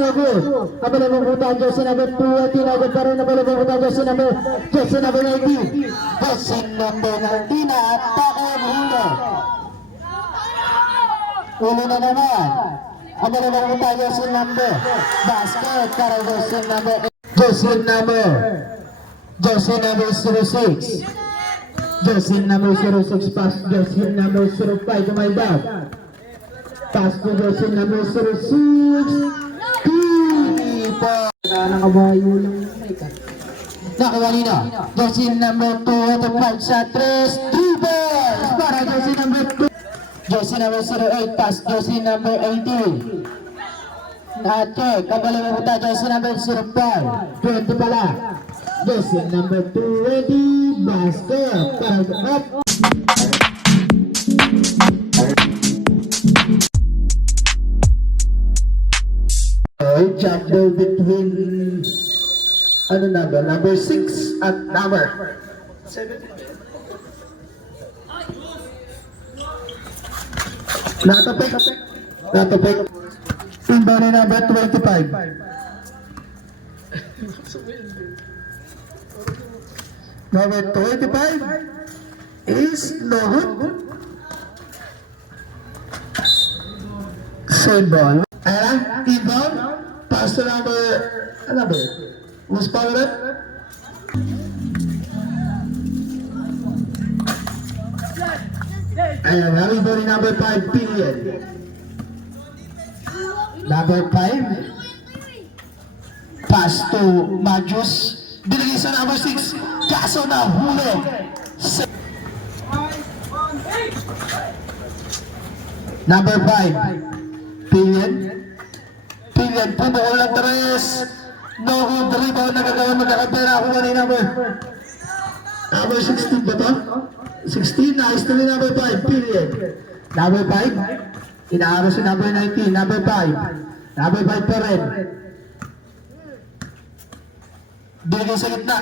no good. Available for that jersey number 20, agad pa rin available for that jersey number 19. Jersey number 19 na atake ang huli. Huli na naman. Available for that jersey number basket para jersey number 06. Jersey number 06 pass jersey number 05 to my back. Pass to jersey number 06. Keeper. Nakabayo lang may cut. Nakawali na. Jersey number 2 at 5 sa 3. 3 balls para jersey number 2. Jersey number 08 pass jersey number 18. Check. Kabalik mo ta jersey number 05. 20 pala. Jersey number 20 basket para up. Jump ball between number 6 at number 7. Natapik. Inbound number 25. Number 25 is no good. Same ball. Inbound. Pass to number. Who's powered up? And everybody number 5 period. Number 5. Pass to Majus. Binigay sa number 6. Kaso na huli. Number 5. Period. Pumukol ng 3. No good rebound. Nagagawa magkakapera. Ako ni number 16 ba ito? 16. Nice to be number 5. Period. Number 5. Inaaro si number 19. Number 5. Number 5 pa rin. Binigay sa gitna.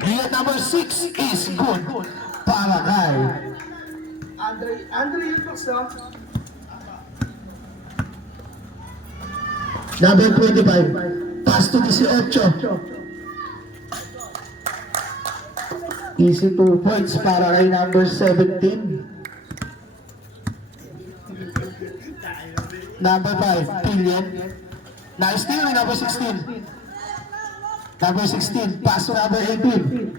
Period number 6 is good. Para kay Andre Hilcox na. Number 25. Pass to 18. Easy 2 points para kay number 17. Number 5, Pillion. Nice steal with number 16. Number 16, pass to number 18.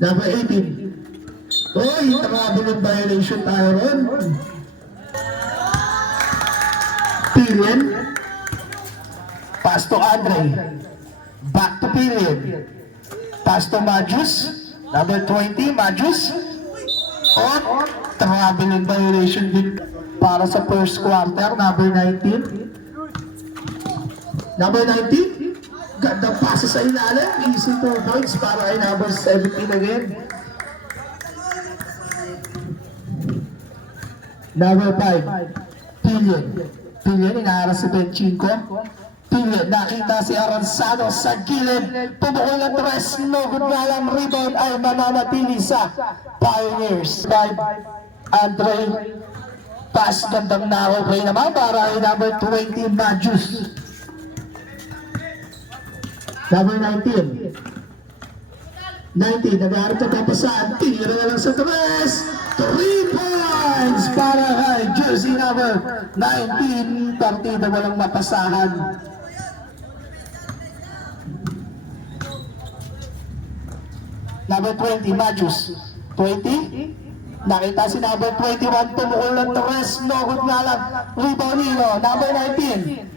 Number 18. Uy, nakabulong violation tayo ron. Pillion. Pass to Andre. Back to Pillion. Pass to Majus. Number 20, Majus. On. Nakabulong violation din para sa first quarter. Number 19. Number 19. Gandang pasa sa ilalim. Easy 2 points para kay number 17 again. Number 5. Pillion. Inaharas si Benchinko. Pillion. Nakita si Aransano sa gilid. Pumukol ng 3. No good nga lang. Rebound ay mananatili sa Pioneers. 5. Andre. Pass. Gandang na-okay naman para kay number 20. Majus. Number 19. 19, nag-aaral ka papasaan. Tira na lang sa 3 points para kay jersey number 19. Partida walang mapasahan. Number 20, Majus. 20. Nakita si number 21. Tumukol ng 3. No good nga lang. Rebound Nino. Number 19.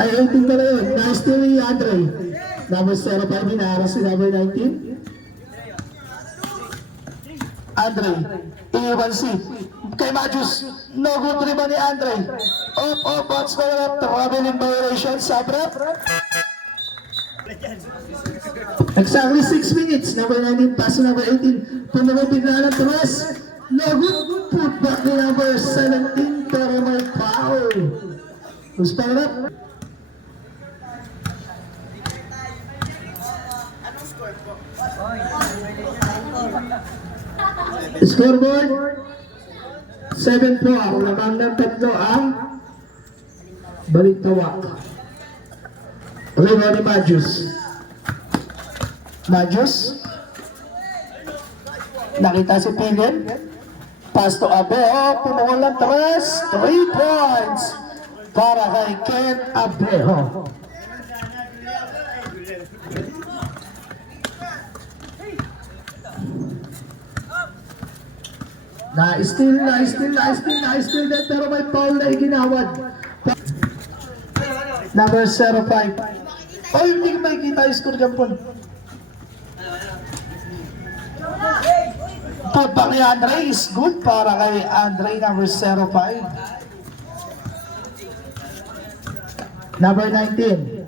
Ay, 18 na yun. Nice to me, Andre. Number 05, inaharas si number 19. Andre, iiwan si kay Majus. No good rebound ni Andre. Bounce na lang. Travel in violation. Sabra. Exactly 6 minutes. Number 19, pass to number 18. Pumukol bigla ng 3. No good. Put back ni number 17. Pero may foul. Who's fouled up? Scoreboard 7-4. Lamang ng 3 ang Balik tawak. Remo ni Majus. Majus. Nakita si Pilien. Pass to Abejo. Pumukulang 3 points para kay Ken Abejo. Na-steal din, pero may foul na iginawad. Number 05. Oh, hindi may kita yung score dyan po. Putbang ni Andre is good para kay Andre, number 05. Number 19.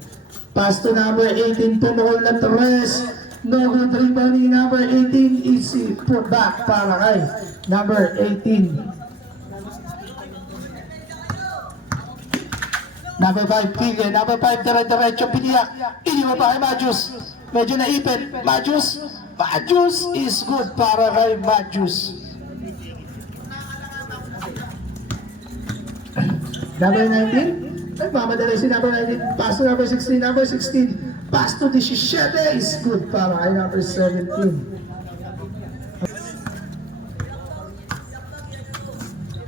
Pass to number 18, tumukol na 3. No good rebound ni number 18, easy put back para kay number 18. Number 5, Pilien. Number 5, dire-diretso, piniyak. Iniwan pa kay Majus. Medyo naipit. Majus is good para kay Majus. Number 19. Nagmamadali si number 19. Pass to number 16. Number 16. Pass to 17 is good para kay number 17.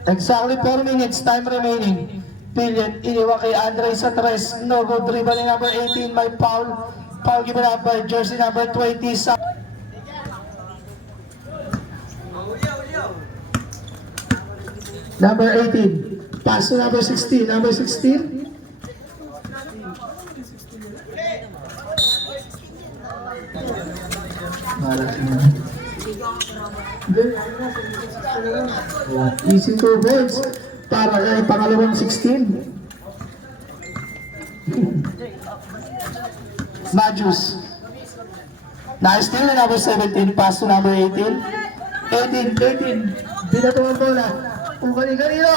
Exactly 4 minutes time remaining. Pilien, iniwan kay Andre sa 3. No good dribble ni number 18. May foul. Foul given up by jersey number 20. Number 18. Pass to number 16. Number 16. Easy 2 points para kay pangalawang 16. Majus. Na-steal na number 17. Pass to number 18. 18. Binatuan bola. Kung kanino.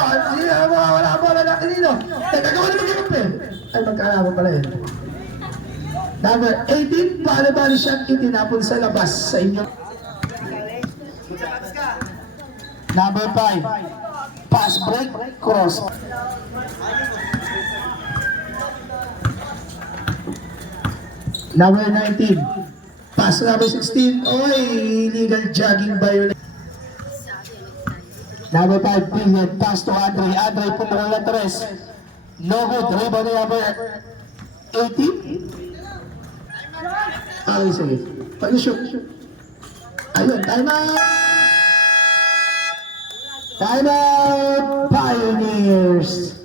Wala bola na kanino. Nagkagawa naman yung pe. Ay, magkalaban pala yun. Number 18. Bali-bali siyang itinapon sa labas sa inyo. Number 5. Pass break. Cross. Number 19. Pass number 16. Oy, illegal jogging violation. Number 5, Pilien. Pass to Andre. Andre, pumulong na 3. No good. Rebound ni number 18. Okay, sige. Pag-shoot. Ayun, time out! Time out, Pioneers!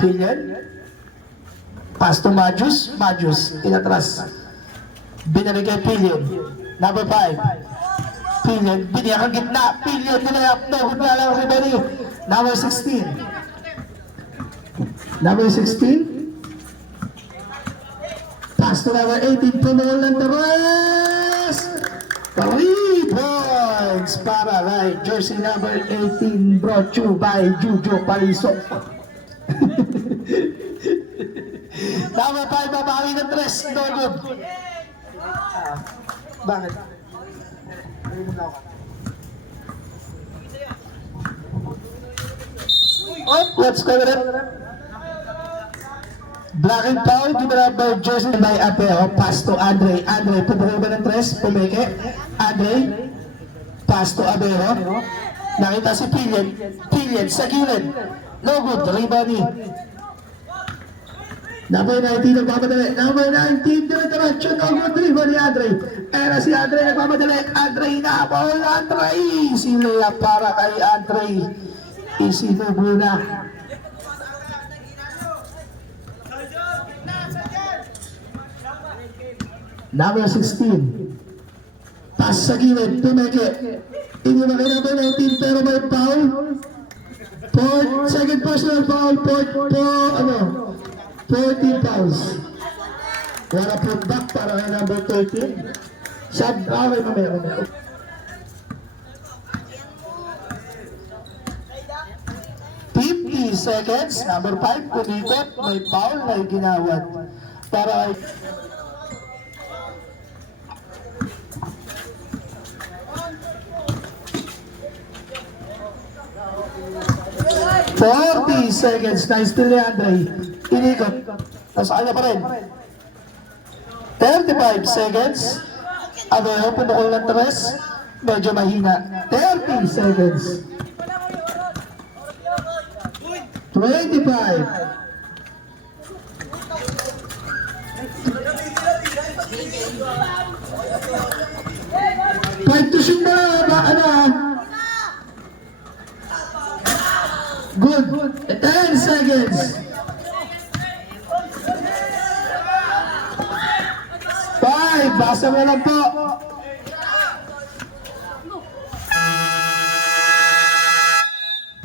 Pilien. Pass to Majus. Inatras. Binalik kay Pilien. Number 5. Pilien. Biniyak ang gitna. Pilien. Nilayap. No good na lang. Ribari. Number 16. Number 16. Pass to number 18. Pumulong ng taras. 3 points para kay jersey number 18. Brought to you by Jujo Palisok. Number 5. Babawi ng 3. No good. Bakit? Oh, let's go with it. Black and foul, given up by jersey by Apeo. Pass to Andre. Andre, pumukul ba ng 3? Pumike. Andre. Pass to Apeo. Nakita si Pilien. Pilien sa gilid. No good. Rebound ni number 19 nagmamadali. Number 19, dire-diretso. No good. Rebound ni Andre. Era si Andre nagmamadali. Andre na. Ball Andre. Sila para kay Andre. Isinubo na. Number 16. Pass sa gilid. Tumeke. Hindi na kay number 19 pero may foul. Second personal foul. 14 fouls. Wala put back para kay number 13. Sab, okay mamaya. 50 seconds. Number 5, kumikot. May foul na ginawad. Para 40 seconds na still ni Andre. Inikot. Nasa kanya pa rin. 35 seconds. Abayo, pinukul ng tres. Medyo mahina. 30 seconds. 25. 5 to shoot na. Good. 10 seconds. 5. Basa mo lang po.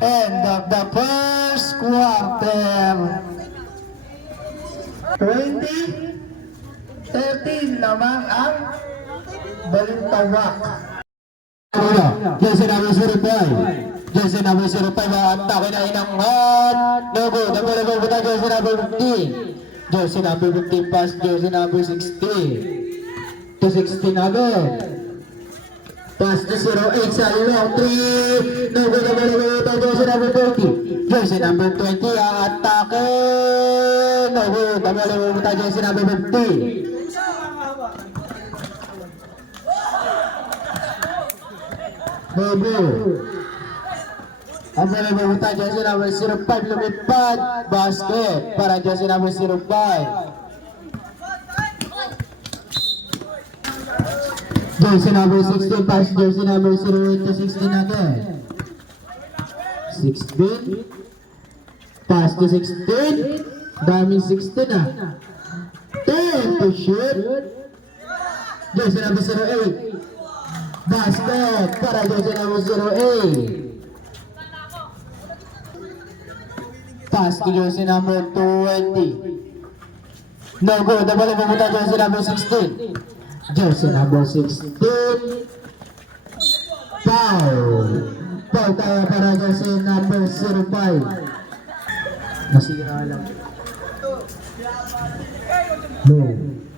End of the first quarter. 20. 13 naman ang Balintawak. Jesse number 05. Jesse number 05 ang atake na inangat. No good. Ang balabang buta Jesse number 15. Jesse number 15 pass Jesse number 16. To 16 agad. Pass to 08 sa long 3. No good. Ang balabang buta Jesse number 40. Jesse number 20 ang atake. No good. Ang balabang buta Jesse number 50. Bobo. Ang nalabutan dyan si number 05 lumipad. Basket para dyan si number 05. Jersey number 16 pass jersey number 08 to 16 again. 16 pass to 16. Daming 16 ah. 10 to shoot. Jersey number 08. Basket para jersey number 08. Pass to jersey number 20. No good. Double pumunta jersey number 16. Jersey number 16. Foul. Foul tayo para jersey number 05. Nasira lang.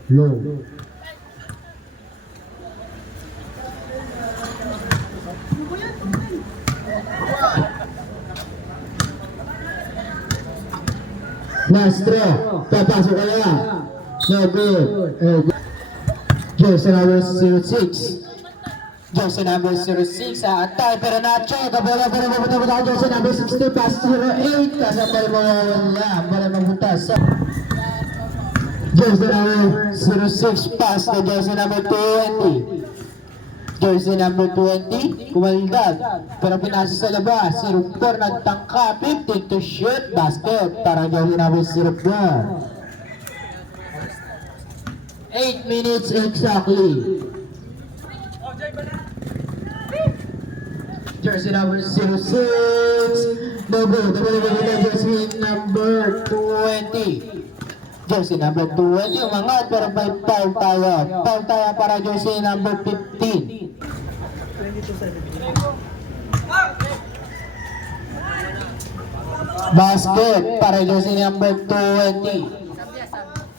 Low. Nastro, papasok kaya. No good. Jersey number 06. Jersey number 06 atay pero Nacho. Kabola pero mabuta-buta jersey number 60 pass 08. Kasapal mo wala. Para mabutas. Jersey number 06 pass to jersey number 20. Jersey number 20, kumaldag, pero pinasa sa labas, 04 nagtangka, 15 to shoot, basket, para jersey number 04. 8 minutes exactly. Jersey number 06, no good, jersey number 20. Jersey number 20, umangat, pero may foul tayo. Foul tayo para jersey number 15. Basket para jersey number 20.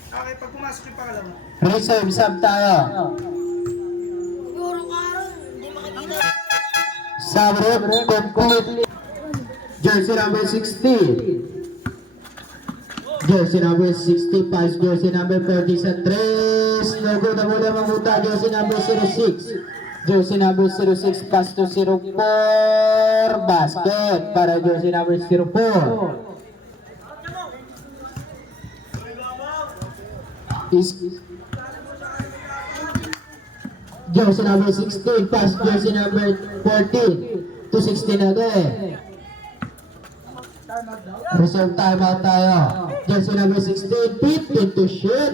Okay, pag pumasok yung pangalawa. Reserve sub tayo. Sub rep complete. Jersey number 60. Jersey number 60 pass jersey number 30 sa 3. No good na muna mamuta jersey number 06. Jersey number 06 pass to 04. Basket para jersey number 04. Jersey number 16 pass jersey number 14 to 16 again. Reserve timeout tayo. Jersey number 16, 15 to shoot.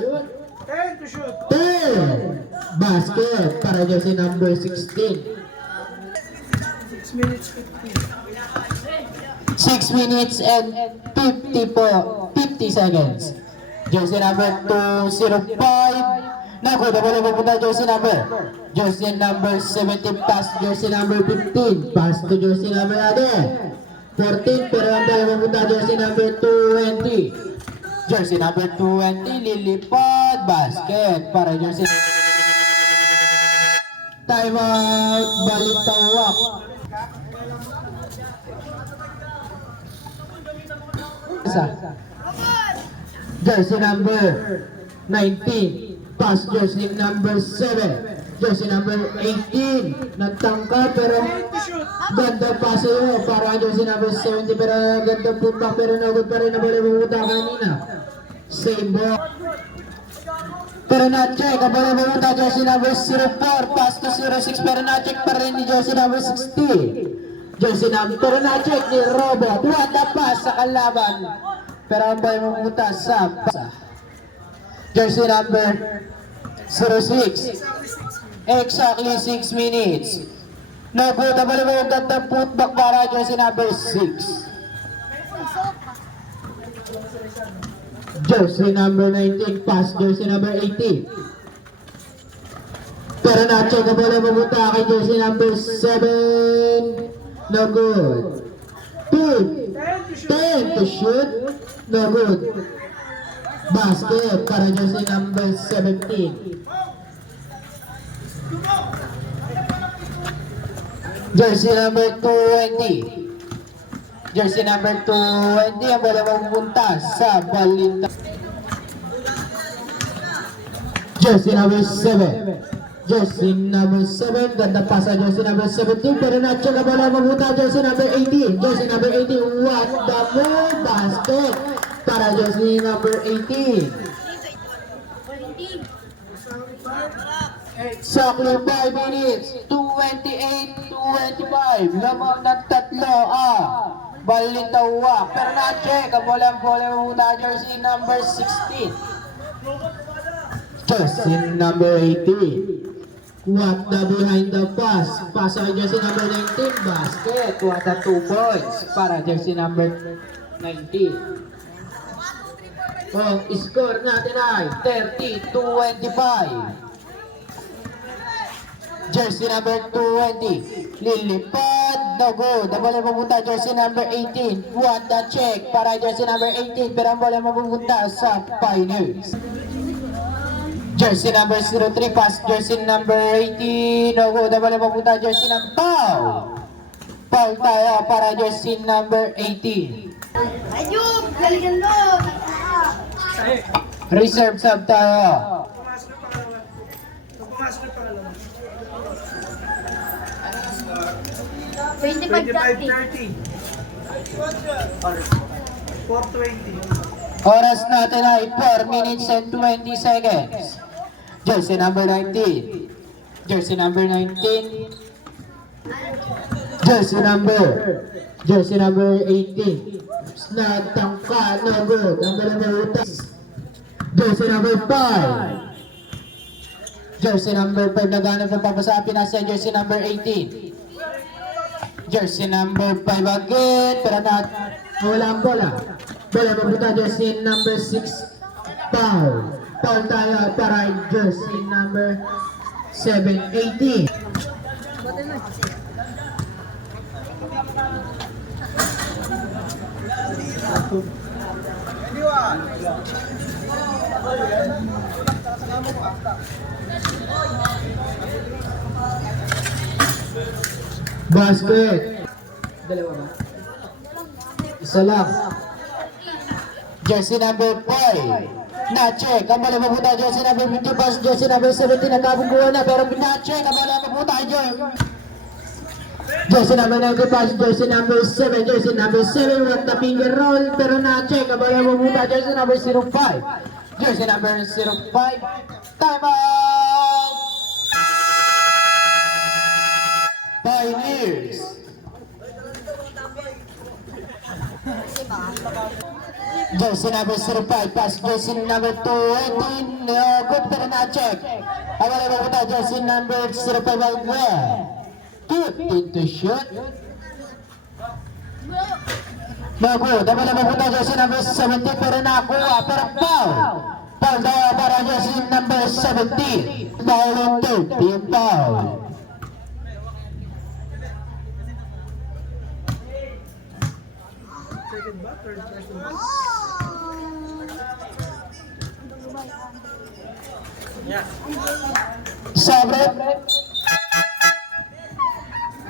10 to shoot. 10. Basket para jersey number 16. 6 minutes 50. 6 minutes and 50 po. 50 seconds. Jersey number 205. Naku, double pupunta jersey number. Jersey number 17 pass jersey number 15. Pass to jersey number 14, pero ang dalawa pupunta jersey number 20. Jersey number 20, lilipad, basket para jersey. Time out, Balintawak. Barbosa. Jersey number 19. Pass jersey number 7. Jersey number 18. Nagtangka pero ganda pass yun para jersey number 70 pero ganda punta pero nagod pa rin na bali pumunta kanina. Same ball. Pero na-check, abala pumunta jersey number 04, pass to 06 pero na-check pa rin ni jersey number 60. Jersey number, pero na-check ni Robert, what the pass sa kalaban. Pero ang ball pumunta sa jersey number 06. Exactly 6 minutes. Nabuta bali pumunta ng putback para jersey number 6. Jersey number 19, pass jersey number 18. Pero na-check ang bola mabuta kay jersey number 7. No good. 10 to shoot. No good. Basket para jersey number 17. Jersey number 20. Jersey number 20 ang bola mapunta sa Balinta. Jersey number 7. Jersey number 7. Ganda pa sa jersey number 17. Pero na-check ang bola mapunta jersey number 18. Jersey number 18. What the move? Basket para jersey number 18. Sakli 5 minutes. 28-25. Lamang ng tatlo Balitawa. Pero na-check ang bola mapunta jersey number 16. Jersey number 18. What the behind the pass? Pass ay jersey number 19. Basket. What the 2 points para jersey number 19. Ang score natin ay 30-25. Jersey number 20. Lilipad. No good. Ang bola mapunta jersey number 18. What the check para jersey number 18. Pero ang bola mapupunta sa Pioneers. Jersey number 03, pass jersey number 18. No good. Ang bola mapunta jersey number foul. Foul tayo para jersey number 18. Ayun! Galingan mo! Reserve sub tayo. Pumasok yung pangalawa. 25-30. 4:20. Oras natin ay 4 minutes and 20 seconds. Jersey number 19. Jersey number 19. Jersey number 18. Nagtangka, no good. Ang number utas. Jersey number 5. Jersey number 5 naganap ng papasapin na sa jersey number 18. Jersey number 5 again. Pero wala ang bola. Bola mapunta jersey number 6. Foul. Foul tayo para jersey number 7-18. Basket. Dalawa ba? Isa lang. Jersey number 5. Na-check. Ang bola mapunta jersey number 50 pass jersey number 17. Nagkabubuhan na pero na-check. Ang bola mapunta jersey number 90 pass jersey number 7. Jersey number 7 with the finger roll pero na-check. Ang bola mapunta jersey number 05. Jersey number 05. Time out! Pioneers. Jersey number 05, pass jersey number 20, good pero na-check. Ang wala mapunta jersey number 05 again. 15 to shoot. No good. Ang wala mapunta jersey number 70 pero nakuha, pero foul. Foul daw para jersey number 17. Foul on 30, foul. Second ba? Third person ba? Sabre.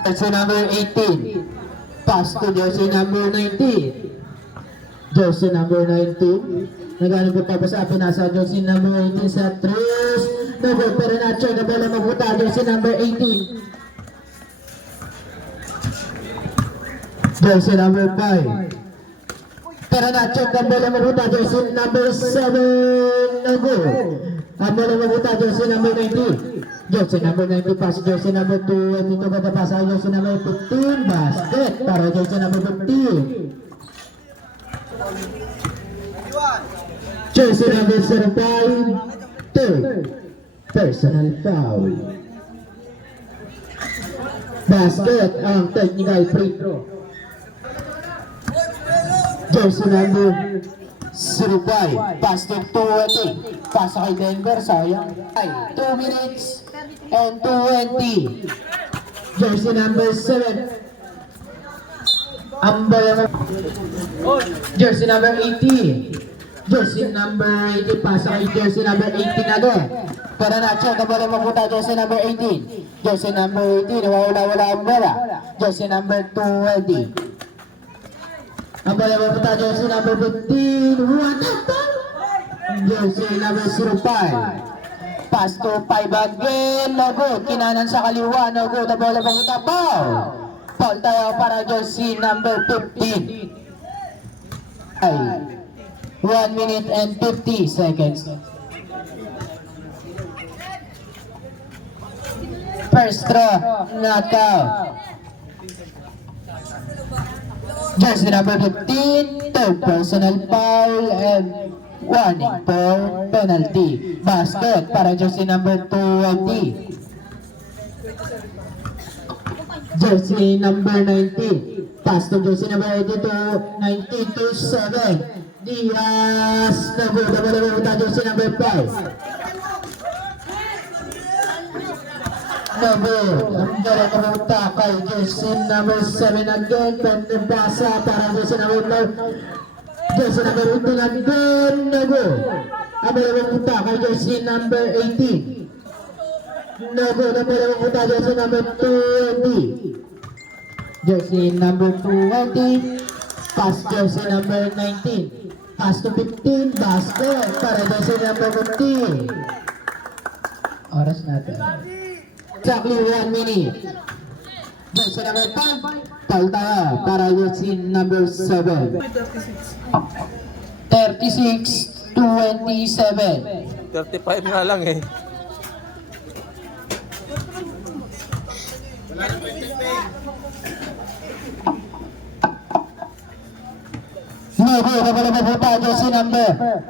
Jersey number 18. Pass to jersey number 19. Jersey number 19. Nagano po tapos sa pinasa jersey number 18 sa 3. Nago pero na-check na bola mabuta jersey number 18. Jersey number 5. Pero na-check na bola mabuta jersey number 7. Nago. Ang bola mabuta jersey number 19. Jersey number 90 pass jersey number 2. At ito ba pass ang jersey number 15. Basket para jersey number 15. Jersey number 05, third, personal foul. Basket ang technical free throw. Jersey number 05, pass to 20. Pass kay Denver, sayang. 2 minutes and 20. Jersey number 7. Ang bayan jersey number 80. Jersey number 80 pasa kay jersey number 18 agad. Para na-check ang bola mapunta jersey number 18. Jersey number 18 wala ang bola. Jersey number 20. Ang bola mapunta jersey number 15. Jersey number 05. Pass to 5 again. Lagot. Kinanan sa kaliwa. Lagot. Ang bola mapunta. Foul. Foul tayo para jersey number 15. Ay. 1 minute and 50 seconds. First throw, knockout. Jersey number 15, third personal foul and warning for penalty. Basket para jersey number 20. Jersey number 19. Pass to jersey number 82, 19 to 7. Diaz, double jersey number 5. Double, ang gala kamuta kay jersey number 7 again. Pagkabasa para jersey number 9. Jersey number 18 again, double. Ang gala kamuta kay jersey number 18. Double, ang gala kamuta jersey number 20. Jersey number 20. Pass jersey number 19. Pass to 15, basket para jersey number 15. Oras natin. Exactly 1 minute. Jersey number 5, Taltaya para jersey number 7. 36-27. 35 nga lang eh.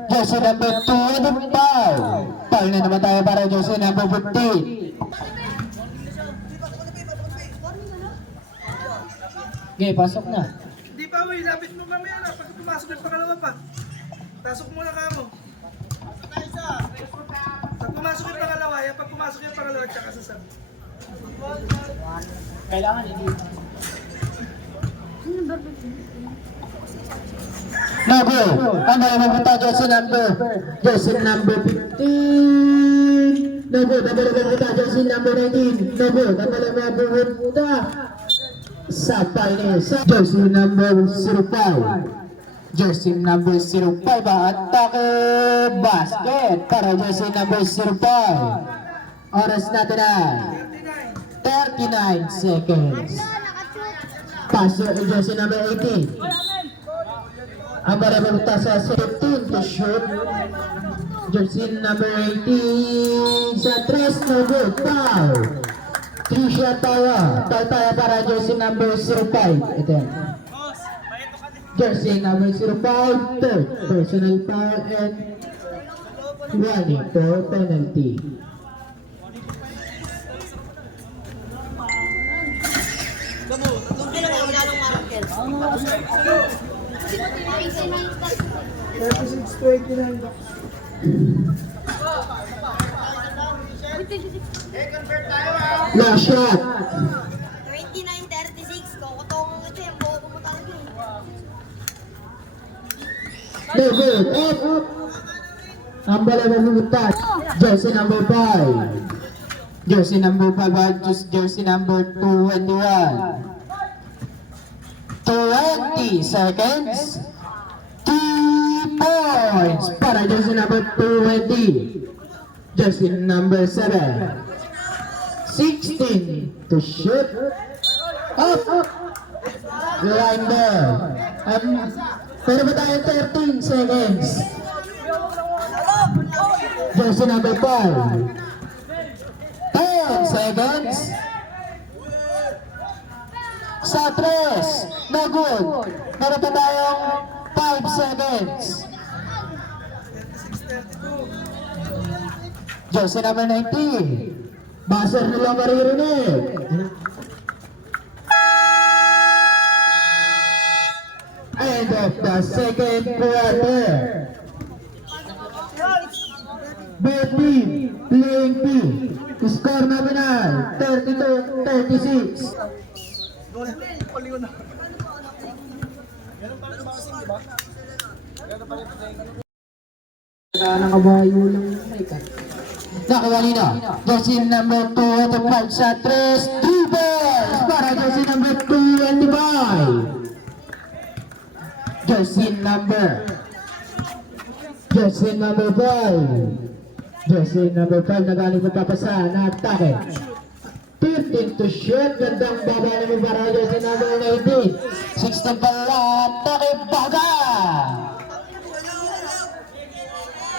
Jersey number 25. Foul na naman tayo para jersey number 15. Okay, pasok na. Hindi pa, wey. Lapit mo mamaya na. Pag pumasok yung pangalawa pa. Pasok muna ka mo. Pag pumasok yung pangalawa, yan. Pag pumasok yung pangalawa, tsaka sasabi. Kailangan hindi. Nago, ang mapunta jersey number 15. Nago, mapunta jersey number 19. Nago, mapunta sa finals. Jersey number 05. Jersey number 05 atake basket para jersey number 05. Oras natin ay 39 seconds. Pass jersey number 18. Ang mapunta sa 17 to shoot. Jersey number 18 sa 3 no good. Foul. 3 shot tayo. Tayo para jersey number 05. Ito yan. Jersey number 05, third personal foul and warning for penalty. Last shot. 29-36. Kokotong ito yung buko mo talaga eh. No good. Up. Ang bala mamumunta. Jersey number 5. Jersey number 5 just jersey number 21. 20 seconds. 2 points para jersey number 20. Jersey number 7. 16 to shoot. Up. Line ball. Pero ba tayo 13 seconds? Jersey number 5. 10 seconds. Sa 3. No good. Meron pa tayong 5 seconds. 36, 32. Jersey number 19. Buzzer nila maririnig. End of the second quarter. Both team playing P. Score nominal 32-36. Nakabayo lang may cut. Nakawali na. Jersey number 25 sa 3. 3 balls para jersey number 25. Jersey number 5. Jersey number 5 na galing papapasa na atake. 13 to shoot. Gandang baba naman para jersey number 19. 16 pala. Atake baga.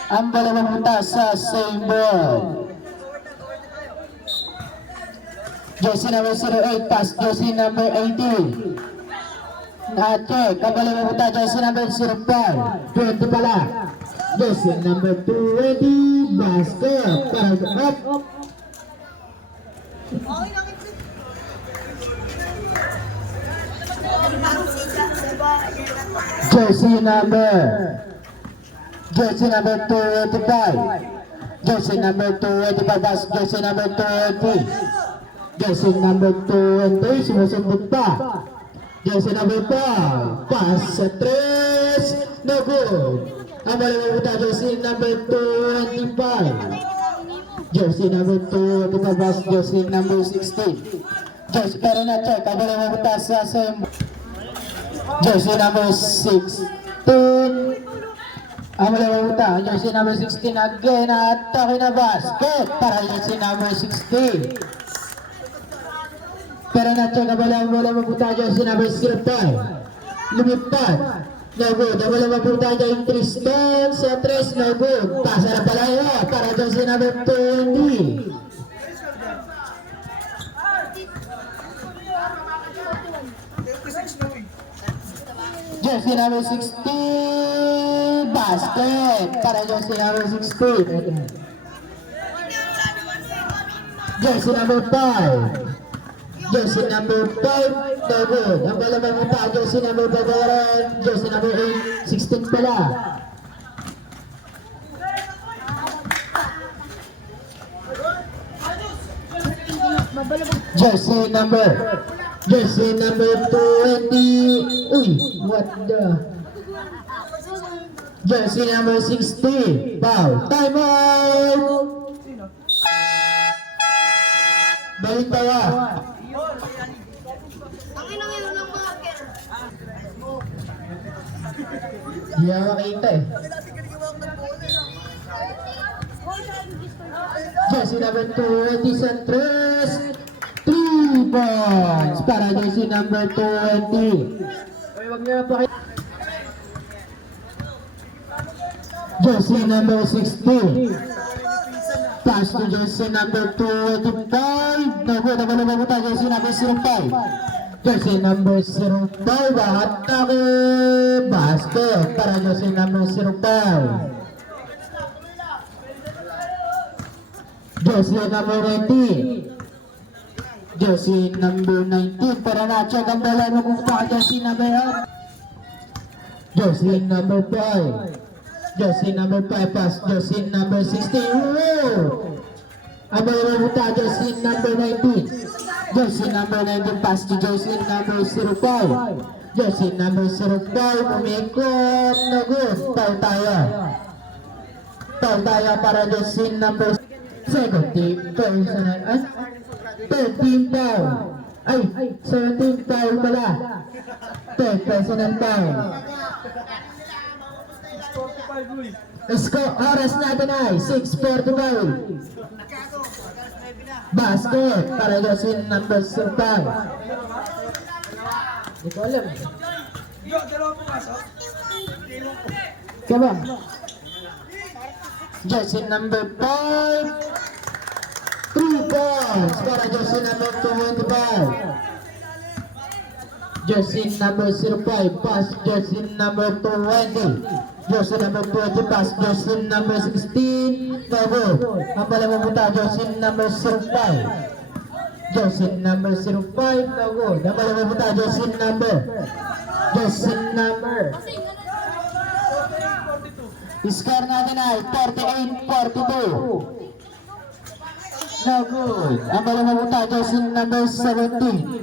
Ang dalawang punta sa same ball. Jersey number 08 pass jersey number 18. Na-check, ang dalawang punta jersey number 05. 20 pala. Jersey number 20 basket para up. Jersey number 25. Jersey number 25 pass jersey number 20. Jersey number 20 sumusunod pa. Jersey number 5 pass sa 3. No good. Ang dalawang punta jersey number 25. Jersey number 25 pass jersey number 16. Jersey pero na check. Ang dalawang punta sa same. Jersey number 16. Ang dalawang punta jersey number 16 again at atake na basket para jersey number 16. Pero na-check ang dalawang punta jersey number 05. Lumipad. No good. Ang dalawang punta jersey Tristan sa 3. No good. Pasa na pala yun para jersey number 20. Jersey number 16 basket para jersey number 16. Jersey number 5. Jersey number 5 no good. Ang dalawang punta jersey number 5 jersey number 8 16 pala. Jersey number 20. Uy, what the? Jersey number 16. Foul. Time out. Balik tawa. Hindi ako makita eh. Jersey number 20 sa 3. 3 points para jersey number 20. Jersey number 16. Pass to jersey number 25. Naku, nabalabang jersey number 05. Jersey number 05. Atake basket para jersey number 05. Jersey number 19. Jersey number 19 para na-check ang bola ng mukha jersey number 8. Jersey number 5. Jersey number 5 pass jersey number 16. Woo! Ang bola ng mukha jersey number 19. Jersey number 19 pass to jersey number 05. Jersey number 05 umikot na good. Foul tayo para jersey number second team personal 13 foul. Ay, 17 foul pala. 10 personal foul. Score, oras natin ay 6:45. Basket para Jocelyn number 5. Hindi ko alam. Yo, dalawa pumasok. Kaba? Jocelyn number 5. 3 points para Jocelyn number 25. Jocelyn number 05, pass Jocelyn number 20. Jocelyn number 20, pass Jocelyn number 16. No good. Ang pala mabuta, Jocelyn number 05. Jocelyn number 05, no good. Ang pala mabuta, Jocelyn number. Score natin ay 48-42. No good. Ang pala mabuta, Jocelyn number 17.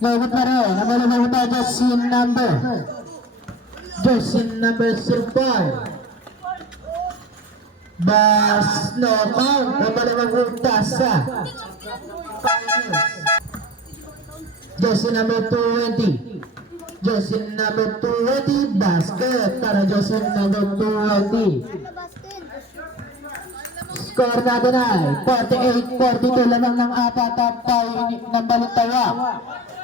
No good pa rin. Ang pala mabuta, Jocelyn number 05. Bas, no count. Ang pala mabuta sa Jocelyn number 20. Jocelyn number 20, basket para Jocelyn number 20. Score natin ay 48-42, lamang ng apat at tayo ng Balintawak.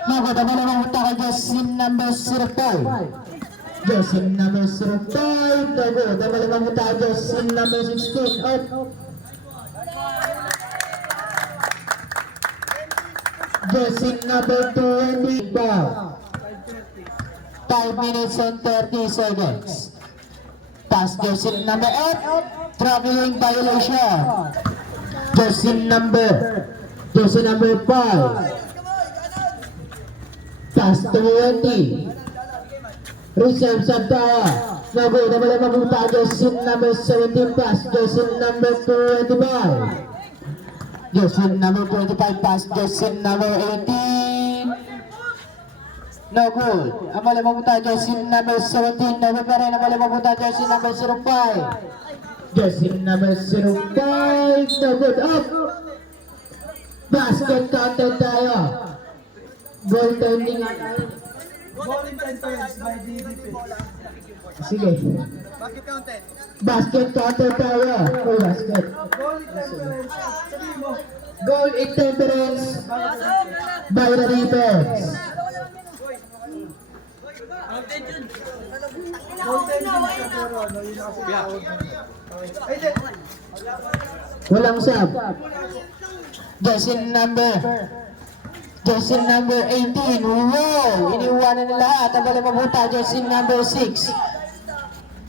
Nagod ang malamang punta kay Jocelyn number 05. Jocelyn number 05, nagod ang malamang punta kay Jocelyn number 16. Out. Jocelyn number 20, foul. 5 minutes and 30 seconds. Pass Jocelyn number 8, traveling violation. Jocelyn number 5. Pass 20. Reserve Santaya. Nagod na malamang mabuta Jocelyn number 17, pass Jocelyn number 25. Jocelyn number 25, pass Jocelyn number 18. No good. Ang malamang mabuta Jocelyn number 17. No good pa rin. Ang malamang mabuta Jocelyn number 05. Jocelyn number 05. No good. Up. Basket counter tayo. Goal turning. Ball intentions by DDP. Sige. Basket counter tayo. Oh, basket. Ball intentions. Sabihin mo. Goal intemperance by the Reapers. Walang sub. Jocelyn number 18. Wow! Iniwanan na lahat. Ang bala mabuta. Jocelyn number 6.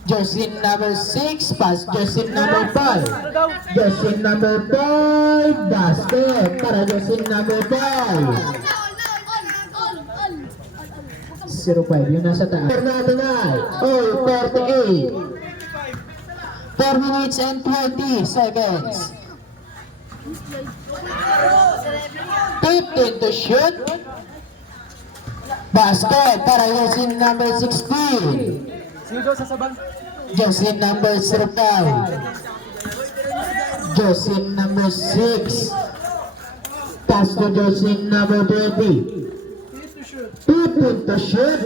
Jocelyn number 6. Pass Jocelyn number 5. Jocelyn number 5. Basket para Jocelyn number 5. 05. Yung nasa taas. Natin ay. Oh, 48. 4 minutes and 20 seconds. 15 to shoot. Basket para Jocelyn number 16. Jocelyn number 05. Jocelyn number 6. Pass to Jocelyn number 20. 15 to shoot.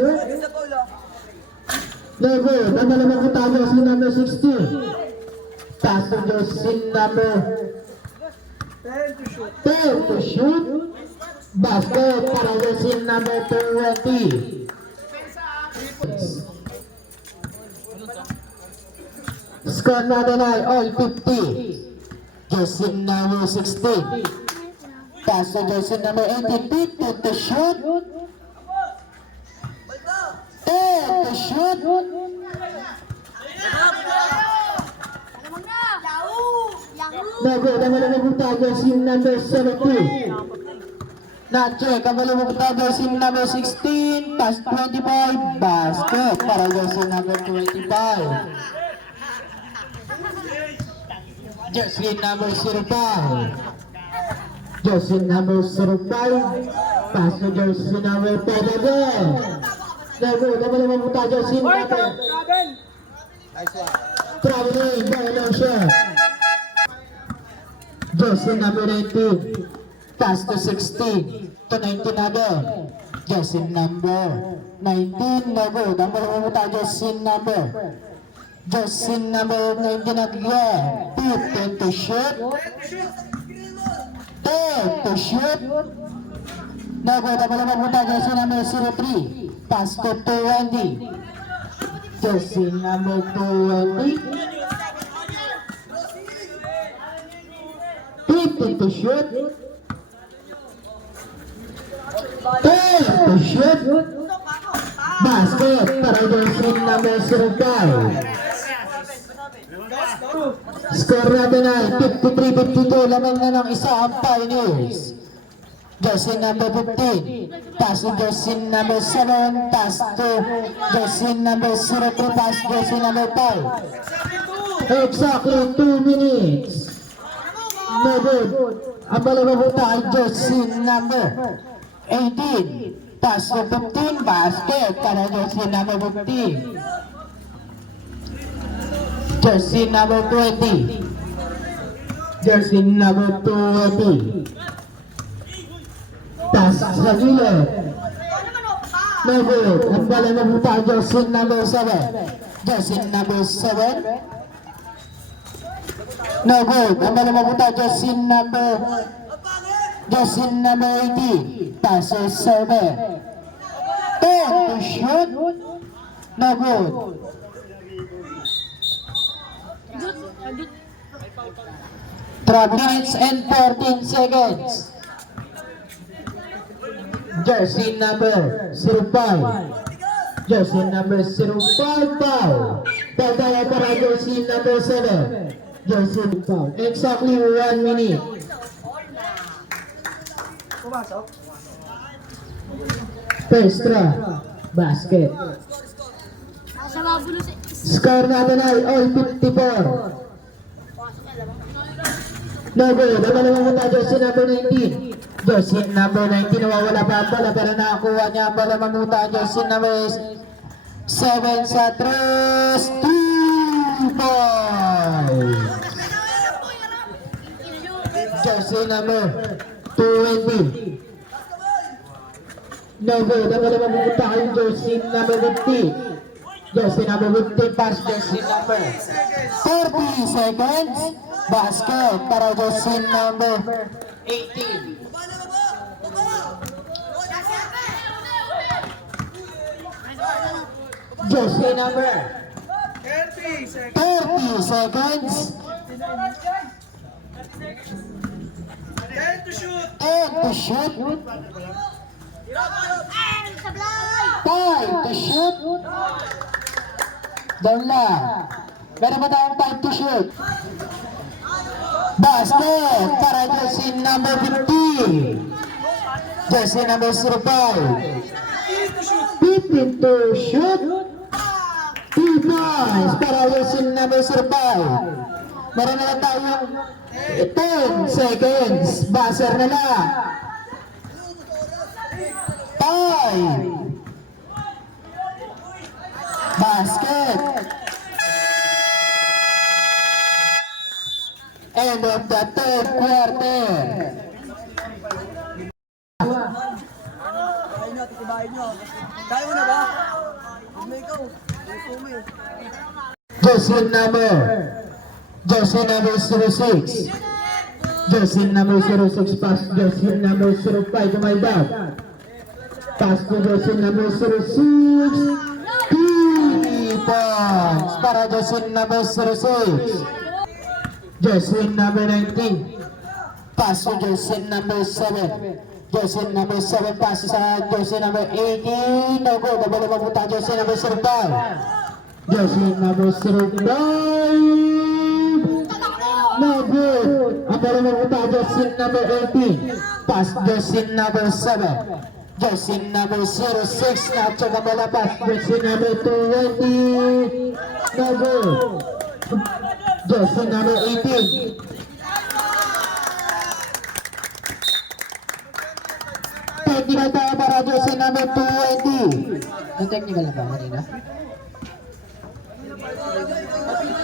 No good. Naman kita Jocelyn number 16. Pass to Jocelyn number 10 to shoot. Basket para Jocelyn number 20. Score natin ay all 50. Jocelyn number 16. Pass to Jocelyn number 18. 15 to shoot. 10 to shoot. Nago, naman ang Jocelyn number 17. Na-check, ang Jocelyn number 16. Pass 25. Basket para Jocelyn number 25. Jocelyn number 05. Jocelyn number 05. Pass to Jocelyn number 10 again. Nago, naman ang Jocelyn number. Traveling violation. Jocelyn number 19. Pass to 16. To 19 again. Jocelyn number 19. Nago, naman ang Jocelyn number Jersey number 19 again. 15 to shoot. 10 to shoot. No good. Double mapunta. Jersey number 03. Pass to 20. Jersey number 20. 15 to shoot. 10 to shoot. Basket para jersey number 05. Score natin ay 53-52. Lamang na ng isa ang Pioneers. Jersey number 15. Pass to jersey number 7. Pass to jersey number 03. Pass jersey number 5. Exactly 2 minutes. No good. Ang balababuta ay jersey number 18. Pass to 15. Basket para jersey number 15. Jersey number 20. Jersey number 20. Pass sa gilid. No good. Ang balababuta ay jersey number 7. Jersey number 7. No good. Ang balababuta ay jersey number 18. Pass to 7. 10 to shoot. No good. 12 minutes and 14 seconds. Jersey number 05. Jersey number 05 foul. Pagkaya para jersey number 7. Jersey foul. Exactly 1 minute. Pumasok. First try. Basket. Nasa mabulo si... Score natin ay all 54. No good. Ang malamang jersey number 19. Jersey number 19. Nawawala pa ang bola pero nakakuha niya ang bola mamuta. Jersey number 7 sa 3. 2 points. Jersey number 20. No good. Ang malamang mamuta ay jersey number 50. Jersey number 50 pass jersey number 30 seconds. Basket para jersey number 18. Jersey number 30 seconds. 30 seconds. 10 to shoot. 10 to shoot. Ay, sablay! 5 to shoot. Down lang. Meron ba tayong 5 to shoot? Basket para jersey number 50. Jersey number 05. 15 to shoot. 2 points para jersey number 05. Meron na lang tayong 10 seconds. Buzzer na lang. 5. Basket. End of the third quarter. Kaya mo na ba? Huwag na ikaw. Gusto mo eh. Jersey number 06. Jersey number 06 pass. Jersey number 05 to my back. Pass to jersey number 06. 3 points para jersey number 06. Jersey number 19. Pass to jersey number 7. Jersey number 7 pass sa jersey number 18. No good. Double mapunta jersey number 05. Jersey number 05. No good. Ang bala mapunta jersey number 18. Pass jersey number 7. Jersey number 06 na tsaka bala pass jersey number 20. No good. Jersey number 18. Technical tayo para jersey number 20. Ang technical na ba kanina?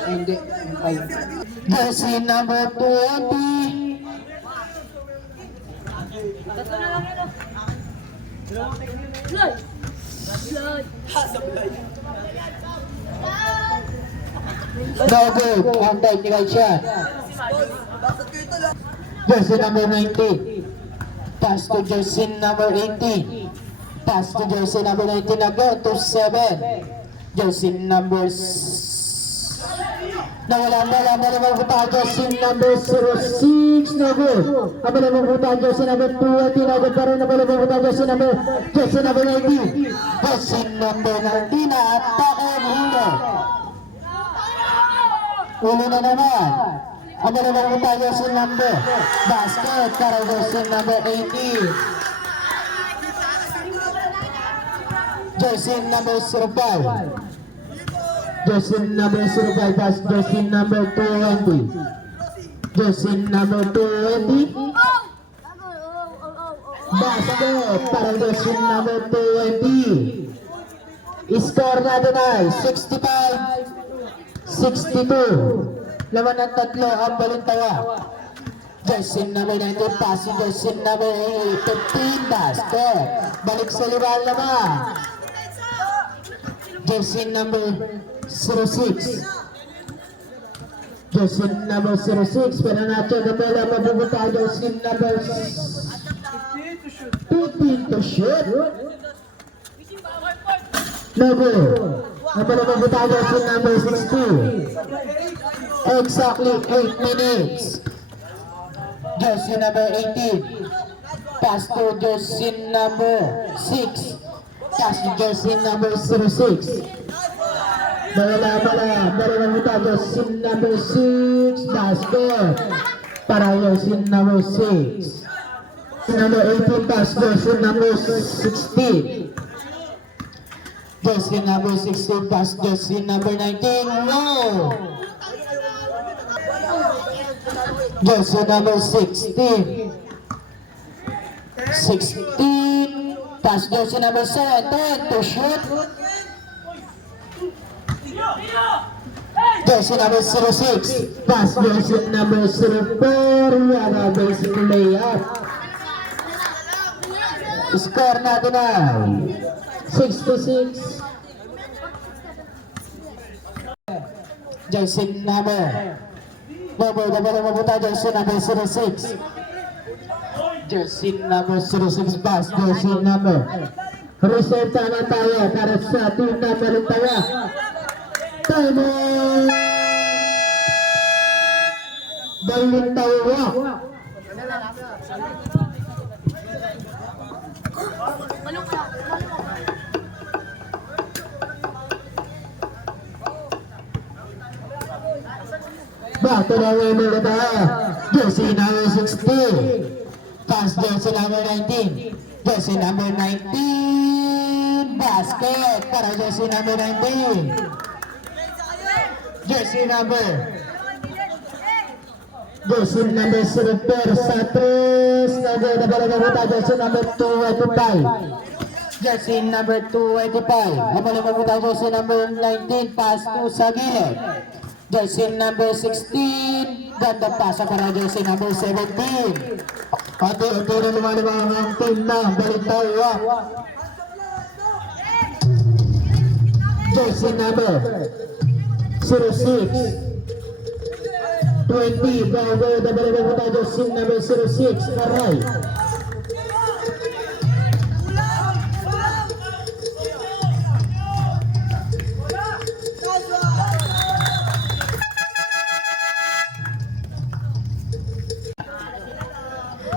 Hindi. Jersey number 20. No good. Ang technical shot. Jersey number 19. Pass to jersey number 18. Pass to jersey number 19 again to 7. Jersey number nawala buta jersey number 06. No good. Abala buta jersey number 20. No good pa rin. Abala buta jersey number 19. Jersey number 19 na atake ang hilo. Uli na naman. Abala buta jersey number basket para jersey number 18. Jersey number 05. Jersey number 05 pass jersey number 20. Jersey number 20. Basket para jersey number 20. Score natin ay 65-62. Laman ng tatlo ang Balintawa. Jersey number 19 pass jersey number 15 basket. Balik sa liban naman. Jersey number 06. Jersey number 06. Pero natin na bola mabubuta jersey number 15 to shoot. No good. Napala mabubuta jersey number 16. Exactly 8 minutes. Jersey number 18. Pass to jersey number 6. Pass to jersey number 06. Bala buta jersey number 6. Basket para jersey number 6. Number 18 pass jersey number 16. Jersey number 16 pass jersey number 19. No! Jersey number 16. 16. Pass jersey number 17 to shoot. Jersey number 06. Pass jersey number 04. Yana basic layup. Score natin ay 66. Jersey number mabuta jersey number 06. Jersey number 06 pass jersey number. Resulta na tayo para sa team na Balintawa. Time out! Balintawa. Back to the winner na tayo. Jersey number 16. Pass jersey number 19. Jersey number 19. Basket para jersey number 19. Jersey number 04 sa 3. Nagdabalaga jersey number 285. Jersey number 285. Nabalaga jersey number 19. Pass to sa gilid. Jersey number 16. Ganda pasa para jersey number 17. Unti-unti na lumalabang ang team na Balintawa. Jersey number 06. 20. Bago nabalaga jersey number 06. Aray.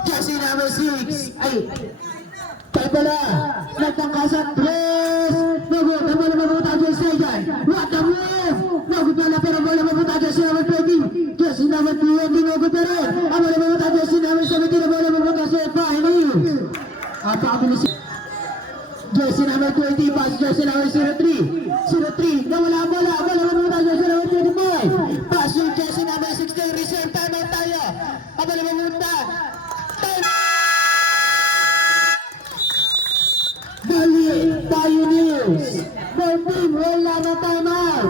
Jersey number 6. Ay. Pabala. Nagtangkasan. Press. Nabala mabuta jersey dyan. What a move. Nagupala pero bola mabuta jersey number 20. Jersey number 20. Nagupala rin. Abala mabuta jersey number 17. Nabala mabuta jersey finals. Apabilis. Jersey number 20. Pass jersey number 03. 03. Nawala ang bola. Abala mabuta jersey number 25. Pass yung jersey number 16. Reserve time out tayo. Abala mabuta. Bali Pioneers. Their team wala na timeout.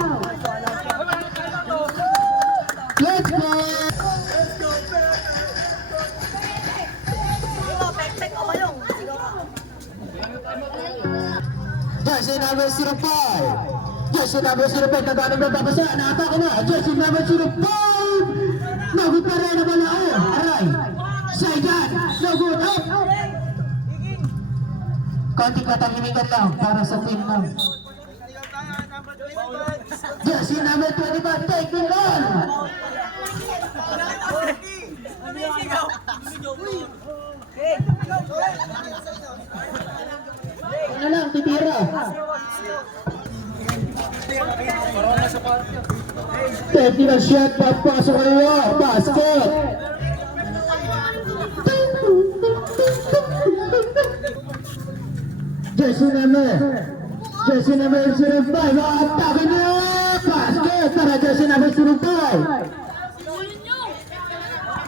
Let's go. Jersey number 05. Jersey number 05, nagano ba babasa? Naatake na. Jersey number 05. Nagut pa rin na balao. Aray. Saigan. Nagut. Up. Konting katahimikan lang para sa team mo. Jersey number 25, take the ball. Ano lang, titira. 30 na shot, papasok kayo. Basket. Jersey number 05, atake na. Basket para jersey number 05.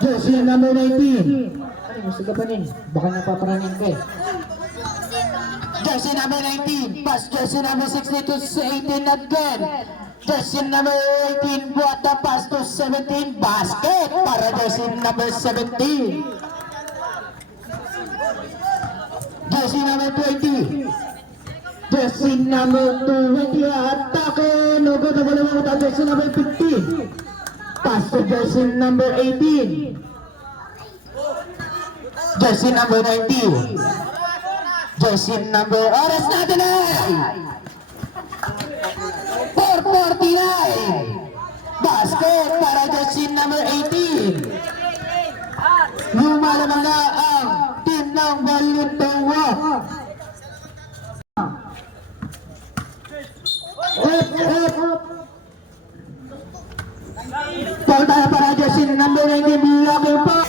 Jersey number 19. Ano, gusto ka pa rin? Baka napaparanin ka eh. Jersey number 19, pass jersey number 60 to 18 again. Jersey number 18, buat the pass to 17, basket para jersey number 17. Jersey number 20. Jersey number 20, atake. No good na wala mga jersey number 15. Pass to jersey number 18. Jersey number 19. Jersey number, oras natin ay 4:49. Basket para jersey number 18. Lumalaman na ang team ng Balintawak. Foul tayo para jersey number 19. Blocking pa.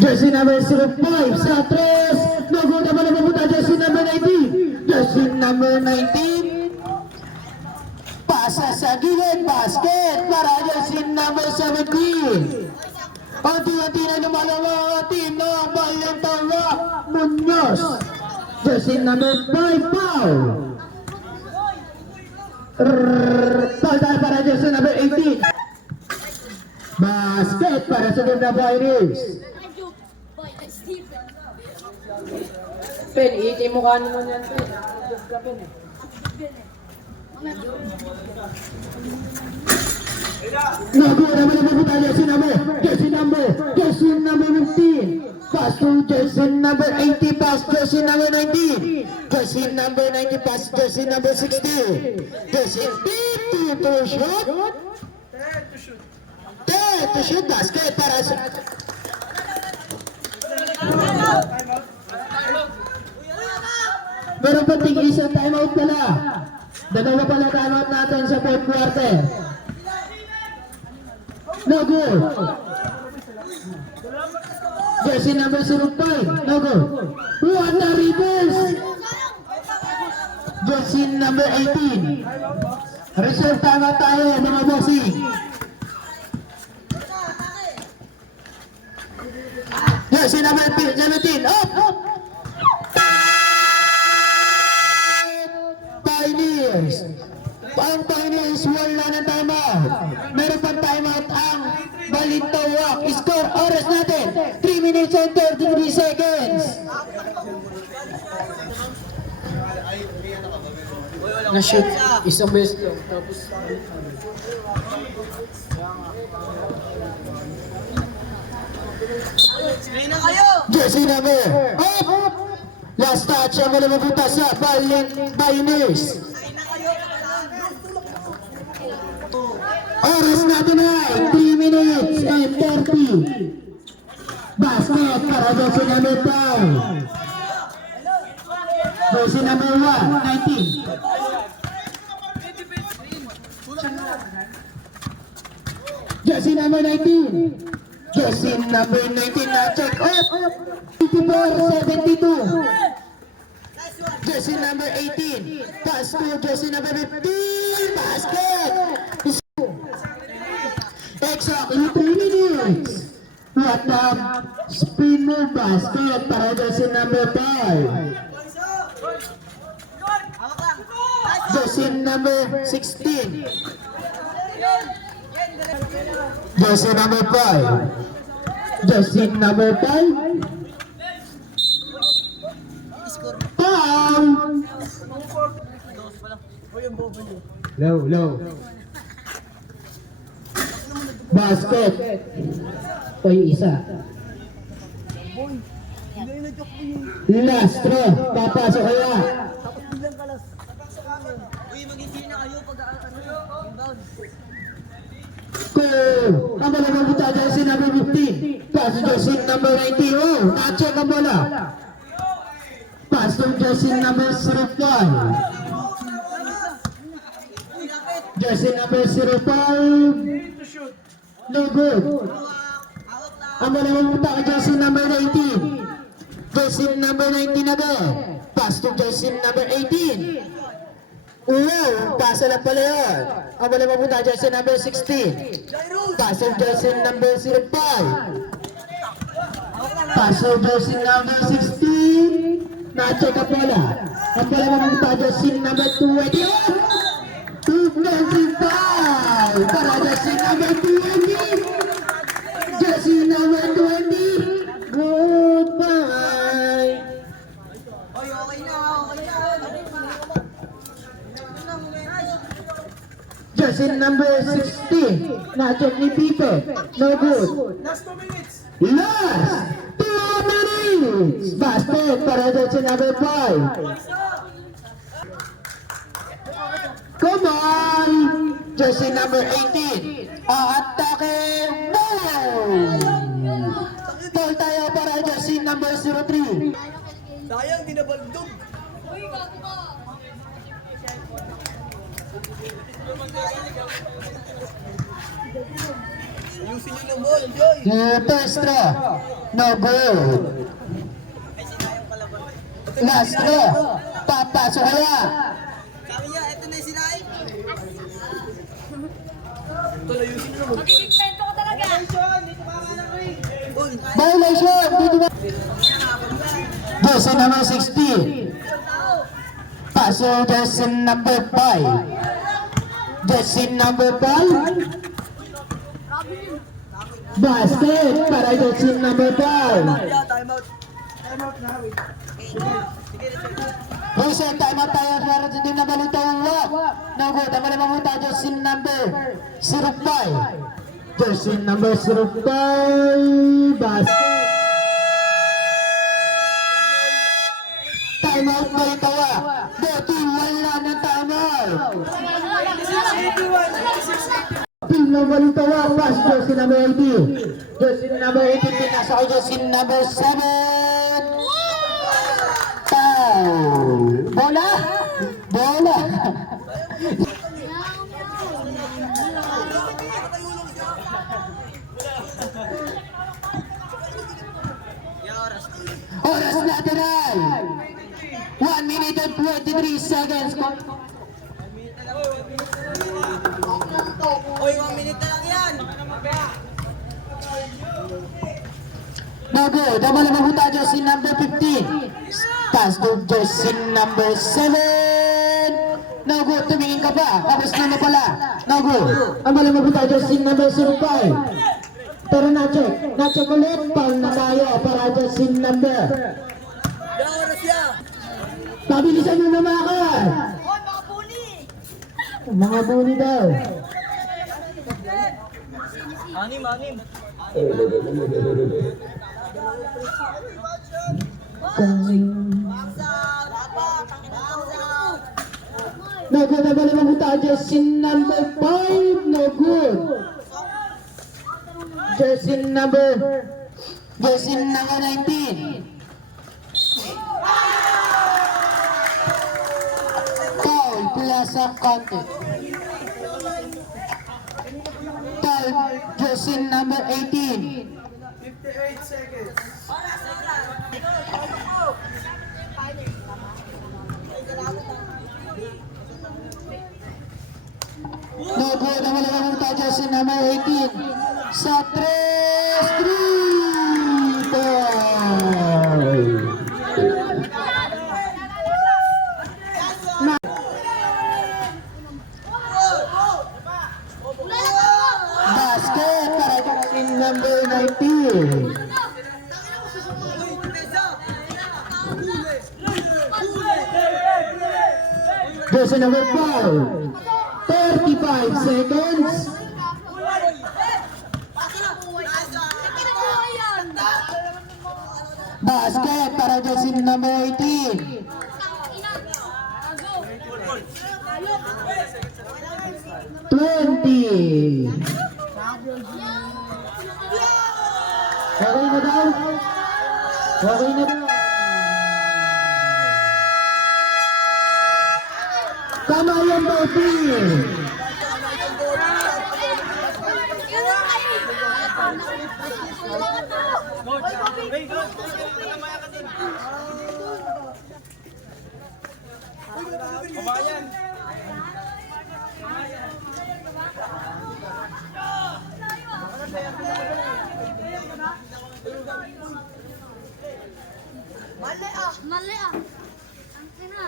Jersey number 05 sa 3. Naguta pa naman puta jersey number 19. Jersey number 19. Pasa sa gilid. Basket para jersey number 17. Unti-unti na lumalaman ang team ng Balintawak. Munoz. Jersey number 5. Foul. Foul tayo para jersey number 18. Basket para sa team ng Pirates. Pen, iti mo ka naman yan, Pen. Pen eh. Nakuha naman ang pupunta jersey number 15. Pass to jersey number 80, pass jersey number 19. Jersey number 90, pass jersey number 60. Jersey 50 to shoot. 10 to shoot, basket para sa... Meron pa tig isang timeout pala. Dalawa pala timeout natin sa 4th quarter. No good. Jersey number 05. No good. What the reverse? Jersey number 18. Reserve timeout tayo mga bossing. Jersey number 17. Up! Pioneers. Ang Pioneers wala ng timeout. Meron pang timeout ang Balintawak. Score oras natin 3 minutes and 33 seconds. Na-shoot. Isang beses lang. Tapos, Jersey number up. Last touch ang malababuta sa Pioneers. Oras natin ay 3 minutes and 30. Basket para jersey number 5. Jersey number 1, 19. Jersey number 19. Jersey number 19 na check up. 54-72. Jersey number 18. Pass to jersey number 15. Basket. Exactly 3 minutes. What the spinner basket para jersey number 5. Jersey number 16. Jersey number 5. Jersey number 5. Foul. Low. Basket. Ito yung isa. Last throw. Papasok kaya. Cool. Ang bola mabuta dyan si number 15. Pass to Josin number 19. Oh, na-check ang bola. Pass to Josin number 05. Josin number 05. No good. Ang bola mabuta kay Josin number 19. Josin number 19 na ba? Pass to Josin number 18. Pasa lang pala yun. Ang bola mabuta Josin number 16. Pass to Josin number 05. Pass to Josin number 16. Na-check ang bola. Ang bola mabuta Josin number 20. 225 para Josin number 20. Josin number 20. Goodbye. Josin number 16. Na-check ni Pipe. No good. Last 2 minutes. Last 2 minutes. Basket para Josin number 5. Come on! Jersey number 18. Atake! Boom! Tol tayo para jersey number 03. Sayang, di nabaldog. Ayusin nyo naman, Joy. Petro. No goal. Last throw. Papasok kaya. Sabi niya, eto na yung sinain. Tol, ayusin nyo naman. Magiging pento ko talaga. Dito ka nga ng ring. Violation. Dito ba? Jersey number 16. Paso jersey number 5. Jersey number 5. Basket para jersey number 5. Time out. Time out na, wait. Reset, time out tayo para din na balita ang walk. Nago, tama na mamunta jersey number 05. Jersey number 05. Basket. Time out mo itawa. Dati wala na time out. Team number itawa. Pass jersey number 18. Jersey number 18 pinasa ko jersey number 7. Bola! Bola! Oras natin ay 1 minute and 23 seconds. Oy, 1 minute na lang yan. Nago, damal na mabuta jersey number 15. Pass to jersey number 7. Nago, tumingin ka pa. Tapos na pala. Nago, ang malang mabuta jersey number 05. Pero na-check. Na-check ulit. Paul na tayo para jersey number. Yan oras siya. Pabilisan nyo na mga kawan. Mga buni daw. Anim. Nago na ba naman buta jersey number 5? No good. Jersey number 19. Foul plus ang contact. Foul jersey number 18. 58 seconds. Nago na ba naman buta jersey number 18? Sa 3 ball. Basket para jersey number 19. Jersey number 5. 35 seconds. Basket para jersey number 18. 20. Okay na daw? Okay na daw? Tama yung voting. Mali ah. Ang ina.